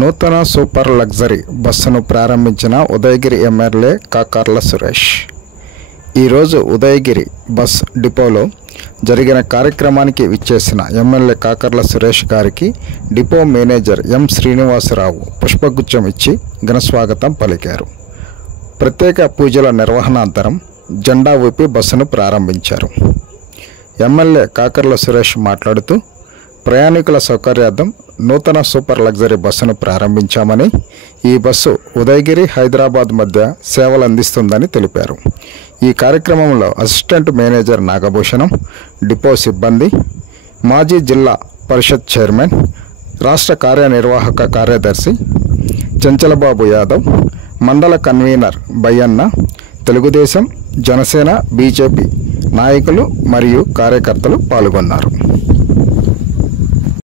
నూతన super luxury బస్సును ప్రారంభించిన ఉదయగిరి ఎమ్మెల్యే కాకర్ల సురేష్. ఈరోజు ఉదయగిరి బస్ డిపోలో జరిగిన కార్యక్రమానికి విచ్చేసిన ఎమ్మెల్యే కాకర్ల సురేష్ గారికి డిపో మేనేజర్ ఎం శ్రీనివాసరావు పుష్పగుచ్చం ఇచ్చి ఘనస్వాగతం పలికారు. ప్రత్యేక పూజల నిర్వహణాంతరం జెండా ఊపి బస్సును ప్రారంభించారు. ఎమ్మెల్యే కాకర్ల సురేష్ మాట్లాడుతూ, ప్రయాణికుల సౌకర్యార్థం నూతన సూపర్ లగ్జరీ బస్సును ప్రారంభించామని, ఈ బస్సు ఉదయగిరి హైదరాబాద్ మధ్య సేవలు అందిస్తుందని తెలిపారు. ఈ కార్యక్రమంలో అసిస్టెంట్ మేనేజర్ నాగభూషణం, డిపో సిబ్బంది, మాజీ జిల్లా పరిషత్ చైర్మన్, రాష్ట్ర కార్యనిర్వాహక కార్యదర్శి చంచలబాబు యాదవ్, మండల కన్వీనర్ బయ్యన్న, తెలుగుదేశం, జనసేన, బీజేపీ నాయకులు మరియు కార్యకర్తలు పాల్గొన్నారు.